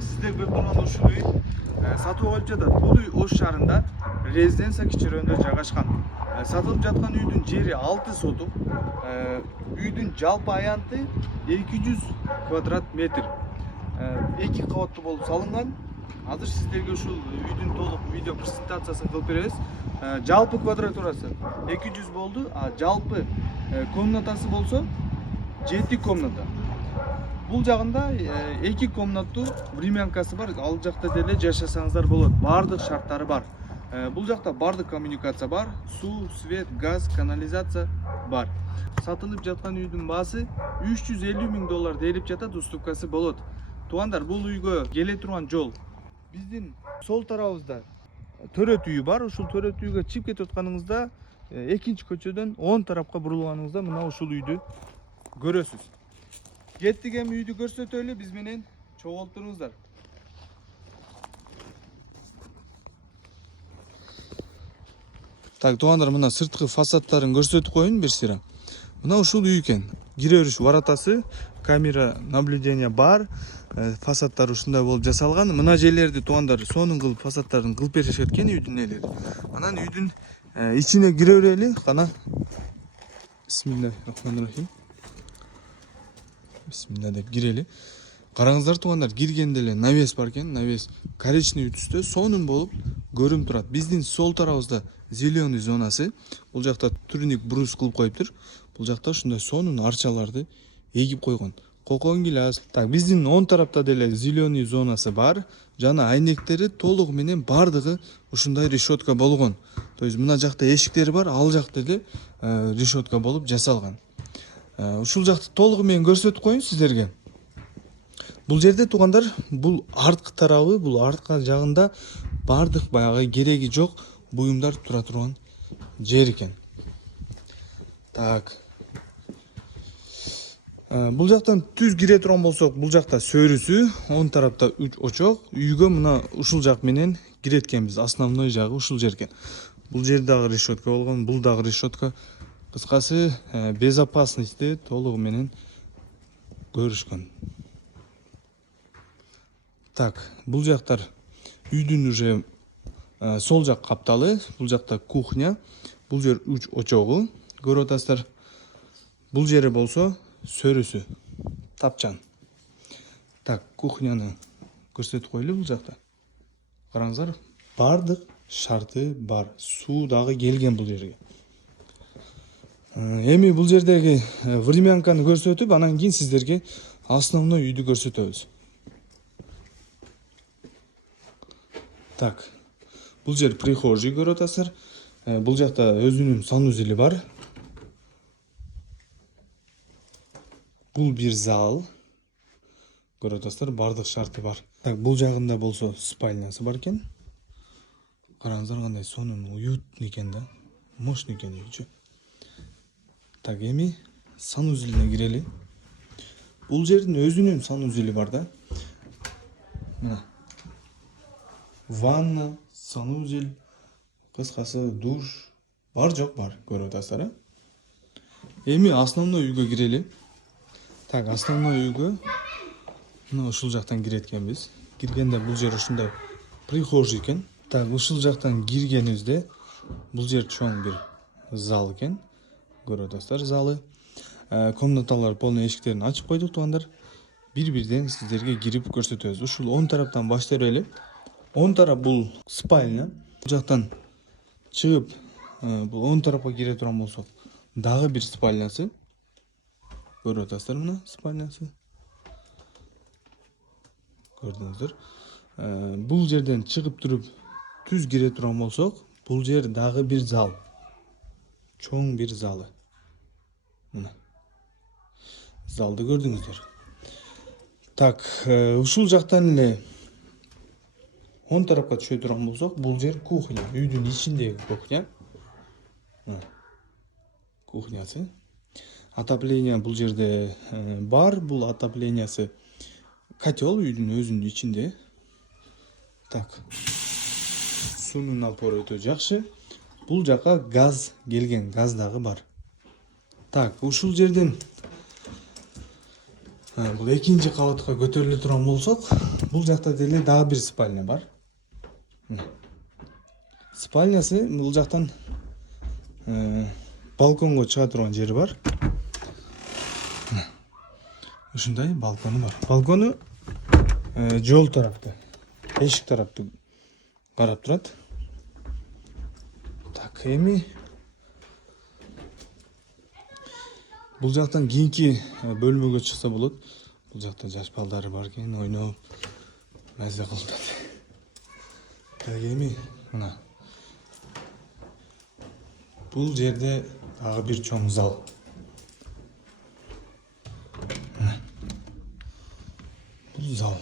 сизде көрүп турган ушул үй сатып алып жатат. Бул үй Ош шаарында Резиденция кичирөөндө жайгашкан. Сатылып жаткан үйдүн жери 6 сотук. Үйдүн жалпы аянты 200 квадрат метр. 2 кабаттуу болуп салынган. Азыр сиздерге ушул үйдүн толук видео презентациясын кылып беребиз. Жалпы квадратурасы 200 болду, а жалпы комнатасы болсо 7 комната. Бул жагында 2 комнаттуу времянкасы бар. Ал жакта деле жашасаңыздар болот. Бардык шарттары бар. Бул жакта бардык коммуникация бар. Суу, свет, газ, канализация бар. Сатылып жаткан үйдүн баасы $350,000 делип жатат, уступкасы болот. Туугандар, бул үйгө келе турган жол биздин сол тарабыбызда төрөт үйү бар. Ушул төрөт үйгө чыгып кетип атканыңызда экинчи көчөдөн оң тарапка бурулганыңызда мына ушул үйдү көрөсүз. Кеттик, эми үйдү көрсөтөлү, биз менен чогултуруңуздар. Так, туугандар, мына сырткы фасадтарын көрсөтүп коеюн бир сыйра. Мына ушул үй экен. Кире бериш воротасы, камера наблюдения бар. Фасадтар ушундай болуп жасалган. Мына жерлерди туугандар сонун кылып фасадтарын кылып беришет экен үйдүн ээлери. Анан үйдүн ичине кире берели. Кана. Бисмиллахиррахманиррахим. Бисмилла деп кирели. Караңыздар туугандар, киргенде эле навес бар экен. Навес коричневый түстө сонун болуп көрүнүп турат. Биздин сол тарабыбызда зеленый зонасы. Бул жакта турник брус кылып коюптур. Бул жакта ушундай сонун арчаларды эгип койгон. Кокон гилаз. Так, биздин оң тарапта деле зеленый зонасы бар. Жана айнектери толугу менен бардыгы ушундай решетка болгон. То есть мына жакта эшиктери бар, ал жакта деле решетка болуп жасалган. Ушул жакты толугу менен көрсөтүп коеюн сиздерге. Бул жерде туугандар, бул арткы тарабы, бул артка жагында бардык баягы кереги жок буюмдар тура турган жер экен. Так. Бул жактан түз кире турган болсок, бул жакта сөрүсү, оң тарапта 3 очок. Үйгө мына ушул жак менен киреткенбиз. Основной жагы ушул жер экен. Бул жер дагы решетка болгон, бул дагы решетка. Кыскасы, безопасности толугу менен көрүшкөн. Так, бул жактар үйдүн уже сол жак капталы, бул жакта кухня, бул жер 3 очогу, көрүп атасыздар. Бул жери болсо сөрүсү, тапчан. Так, кухняны көрсөтүп коелу бул жакта. Караңыздар, бардык шарты бар. Суу дагы келген бул жерге. Эми бул жердеги времянканы көрсөтүп, анан кийин сиздерге основной үйдү көрсөтөбүз. Так, бул жер прихожий, көрүп атасыздар. Бул жакта өзүнүн санузели бар. Бул бир зал. Көрүп атасыздар, бардык шарты бар. Так, бул жагында болсо спальнясы бар экен. Караңыздар, кандай сонун уютный экен да. Мощный экен үйчү. Так, эми санузелине кирели. Бул жердин өзүнүн санузели бар да. Мына. Ванна, санузел, кыскасы душ бар жок бар, көрүп атасыздар. Эми основной үйгө кирели. Так, основной үйгө мына ушул жактан киреткенбиз. Киргенде бул жер ушундай прихожий экен. Так, ушул жактан киргенибизде бул жер чоң бир зал экен. Көрүп атасыздар залы. Комнаталар полный эшиктерин ачып койдук туугандар. Бир-бирден сиздерге кирип көрсөтөбүз. Ушул оң тараптан баштай берели. Оң тарап бул спальня. Бул жактан чыгып, бул оң тарапка кире турган болсок, дагы бир спальнясы. Көрүп атасыздар мына спальнясы. Көрдүңүздөр. Бул жерден чыгып туруп түз кире турган болсок, бул жер дагы бир зал. Чоң бир залы. Мына. Залды көрдүңүздөр. Так, ушул жактан эле оң тарапка түшө турган болсок, бул жер кухня, үйдүн ичиндеги кухня. Кухнясы. Отопление бул жерде бар, бул отоплениясы котел үйдүн өзүнүн ичинде. Так. Суунун напору өтө жакшы. Бул жака газ келген, газ дагы бар. Так, ушул жерден Бул экинчи кабатка көтөрүлө турган болсок, бул жакта деле дагы бир спальня бар. Спальнясы бул жактан балконго чыга турган жери бар. Ушундай балкону бар. Балкону жол тарапты, эшик тарапты карап турат. Так, эми бул жактан кийинки бөлмөгө чыкса болот. Бул жакта жаш балдары бар экен, ойноп маза кылышат. Так, эми мына бул жерде дагы бир чоң зал. Бул зал.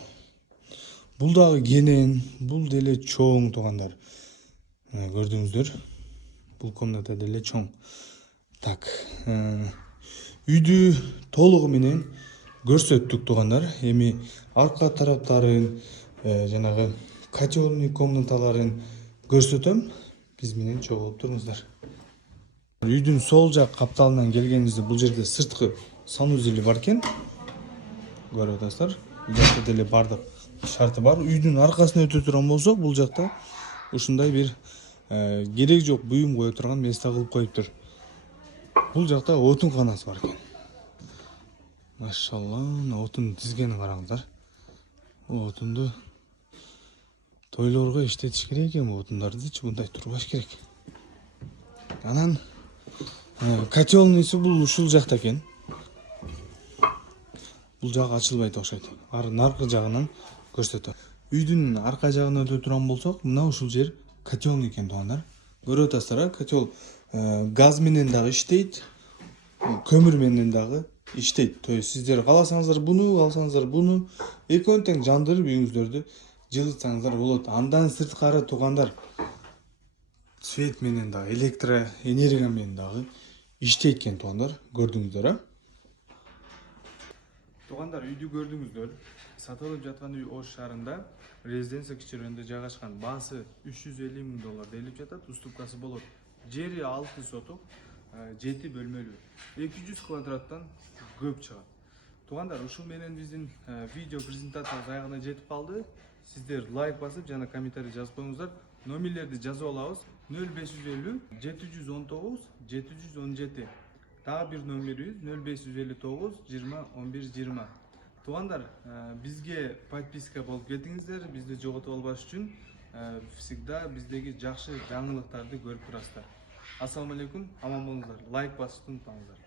Бул дагы кенен, бул деле чоң туугандар. Көрдүңүздөр. Бул комната деле чоң. Так, үйдү толугу менен көрсөттүк туугандар. Эми арка тараптарын, жанагы котелный комнаталарын көрсөтөм. Биз менен чогулуп туруңуздар. Үйдүн сол жак капталынан келгенибизде бул жерде сырткы санузели бар экен. Көрүп атасыздар. Бул жакта деле бардык шарты бар. Үйдүн аркасына өтө турган болсок, бул жакта ушундай бир керек жок буюм кое турган место кылып коюптур. Бул жакта отун канасы бар экен. Машалла, отун тизгенин караңыздар. Бул отунду тойлорго иштетиш керек экен, бул отундардычы мындай турбаш керек. Анан котелныйсы бул ушул жакта экен. Бул жак ачылбайт окшойт. Аркы жагынан көрсөтөм. Үйдүн арка жагына өтө турган болсок, мына ушул жер котелный экен туугандар. Көрүп атасыздар, котел газ менен дагы иштейт, көмүр менен дагы иштейт. То есть сиздер кааласаңыздар буну экөөнү тең жандырып үйүңүздөрдү жылытсаңыздар болот. Андан сырткары туугандар свет менен дагы, электроэнергия менен дагы иштейт экен туугандар. Көрдүңүздөр, а? Туугандар, үйдү көрдүңүздөр. Сатылып жаткан үй Ош шаарында, резиденция кичи районунда жайгашкан. Баасы $350,000 делип жатат, уступкасы болот. Жери 6 сотук, 7 бөлмөлүү. 200 квадраттан көп чыгат. Туугандар, ушул менен биздин видео презентациябыз аягына жетип калды. Сиздер лайк басып жана комментарий жазып коюңуздар. Номерлерди жазып алабыз. 0550 719 717. Дагы бир номерибиз 0559 20 11 20. Туугандар, бизге подписка болуп кетиңиздер. Бизди жоготуп албаш үчүн всегда биздеги жакшы жаңылыктарды көрүп турасыздар. Ассаламу алейкум, аман болуңуздар. Лайк басып унутпаңыздар.